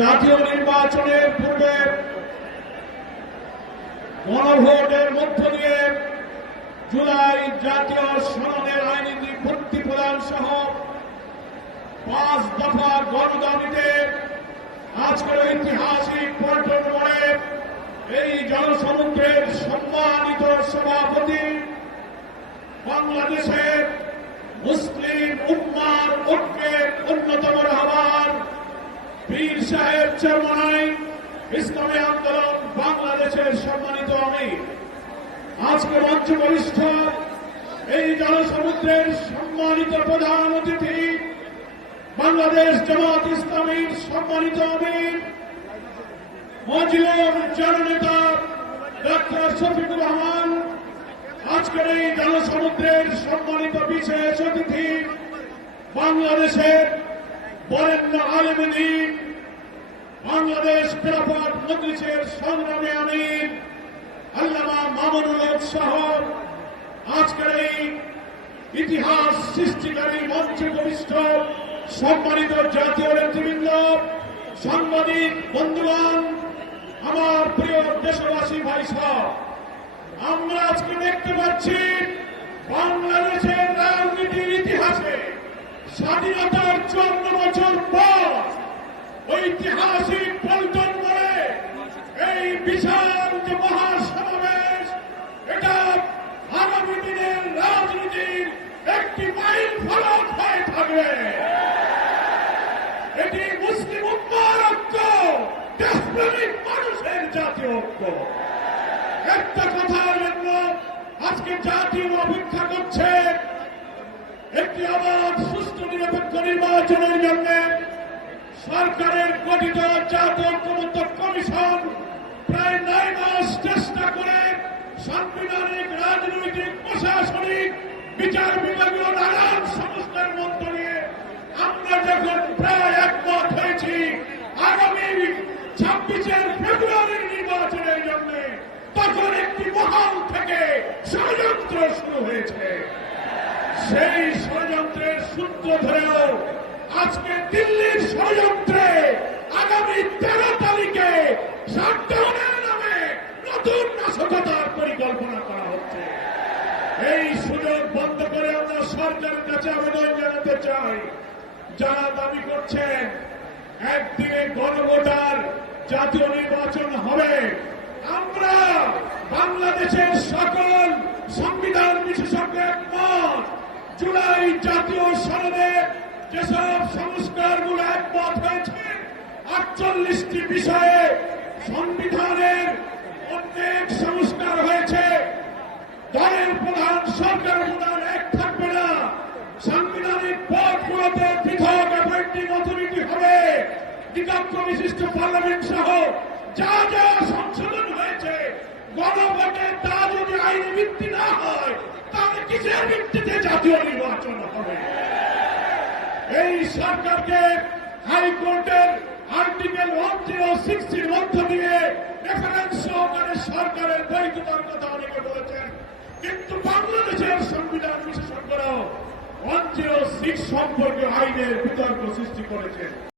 জাতীয় নির্বাচনের পূর্বে গণভোটের মধ্য দিয়ে জুলাই জাতীয় সনদের আইনি ভর্তি প্রদান সহ পাঁচ দফা গণদাবিতে আজকের ঐতিহাসিক পল্টন মোড়ে এই জনসমুদ্রের সম্মানিত সভাপতি বাংলাদেশের মুসলিম উম্মার ঐক্যের অন্যতম সাহেব চেয়ারমানাই ইসলামী আন্দোলন, বাংলাদেশের সম্মানিত আমি আজকে মঞ্চ বরিষ্ঠ এই জনসমুদ্রের সম্মানিত প্রধান অতিথি, বাংলাদেশ জামাত ইসলামীর সম্মানিত আমির মজিলুর জননেতা ডক্টর শফিকুর রহমান, আজকের এই জনসমুদ্রের সম্মানিত বিশেষ অতিথি, বাংলাদেশের বরেণ্য আলমদিন বাংলাদেশ খেলাফত মজলিসের সংগ্রামী আমির আল্লামা মামুনুল সহ আজকের এই ইতিহাস সৃষ্টিকারী মঞ্চে গরিষ্ঠ সম্মানিত জাতীয় নেতৃবৃন্দ, সাংবাদিক, বন্ধুগণ, আমার প্রিয় দেশবাসী ভাই আমরা আজকে দেখতে পাচ্ছি বাংলাদেশের রাজনীতির ইতিহাসে স্বাধীনতার পর ঐতিহাসিক পল্টন করে এই বিশাল যে মহাসমাবেশ, এটা আগামী দিনের রাজনীতির একটি মাইল ফলক হয়ে থাকবে। এটি মুসলিম উম্মার ঐক্য দেশপ্রেমিক মানুষের জাতীয় ঐক্য। একটা কথার জন্য আজকে জাতীয় অপেক্ষা করছে একটি আবার সুষ্ঠু নিরপেক্ষ নির্বাচনের জন্য সরকারের গঠিত জাতীয় কমিশন প্রায় নয় মাস চেষ্টা করে সাংবিধানিক, রাজনৈতিক, প্রশাসনিক বিচার বিভাগীয় নানান সংস্থার মধ্য নিয়ে আমরা যখন প্রায় একমত হয়েছি, আগামী ছাব্বিশের ফেব্রুয়ারির নির্বাচনের জন্য তখন একটি মহল থেকে ষড়যন্ত্র শুরু হয়েছে। সেই ষড়যন্ত্রের সূত্র ধরেও আজকে দিল্লির ষড়যন্ত্রে আগামী তেরো তারিখে শাটডাউনের নামে নতুন নাশকতার পরিকল্পনা করা হচ্ছে। এই সুযোগ বন্ধ করে আমরা সরকারের কাছে আবেদন জানাতে চাই। যারা দাবি করছেন, একদিনে গণভোটার জাতীয় নির্বাচন হবে। আমরা বাংলাদেশের সকল সংবিধান বিশেষজ্ঞ একমত। জুলাই জাতীয় সনদে যেসব সংস্কারগুলো একমত হয়েছে। আটচল্লিশটি বিষয়ে সংবিধানের অনেক সংস্কার হয়েছে। দলের প্রধান সরকার প্রধান এক থাকবে না। সাংবিধানিক পদগুলোতে পৃথক অ্যাপয়েন্টিং অথরিটি হবে। বিদগ্ধ বিশিষ্ট পার্লামেন্ট সহ যা যা সংশোধন হয়েছে, গণভোটে তা যদি আইনি ভিত্তি না হয়, তাহলে কিসের ভিত্তিতে জাতীয় নির্বাচন হবে? এই সরকারকে হাইকোর্টের আর্টিকেল ওয়ান জিরো সিক্সটির মধ্য দিয়ে রেফারেন্স সহকারে সরকারের বৈধতার কথা অনেকে বলেছেন। কিন্তু বাংলাদেশের সংবিধান বিশেষজ্ঞরাও ওয়ান জিরো সিক্স সম্পর্কে আইনের বিতর্ক সৃষ্টি করেছেন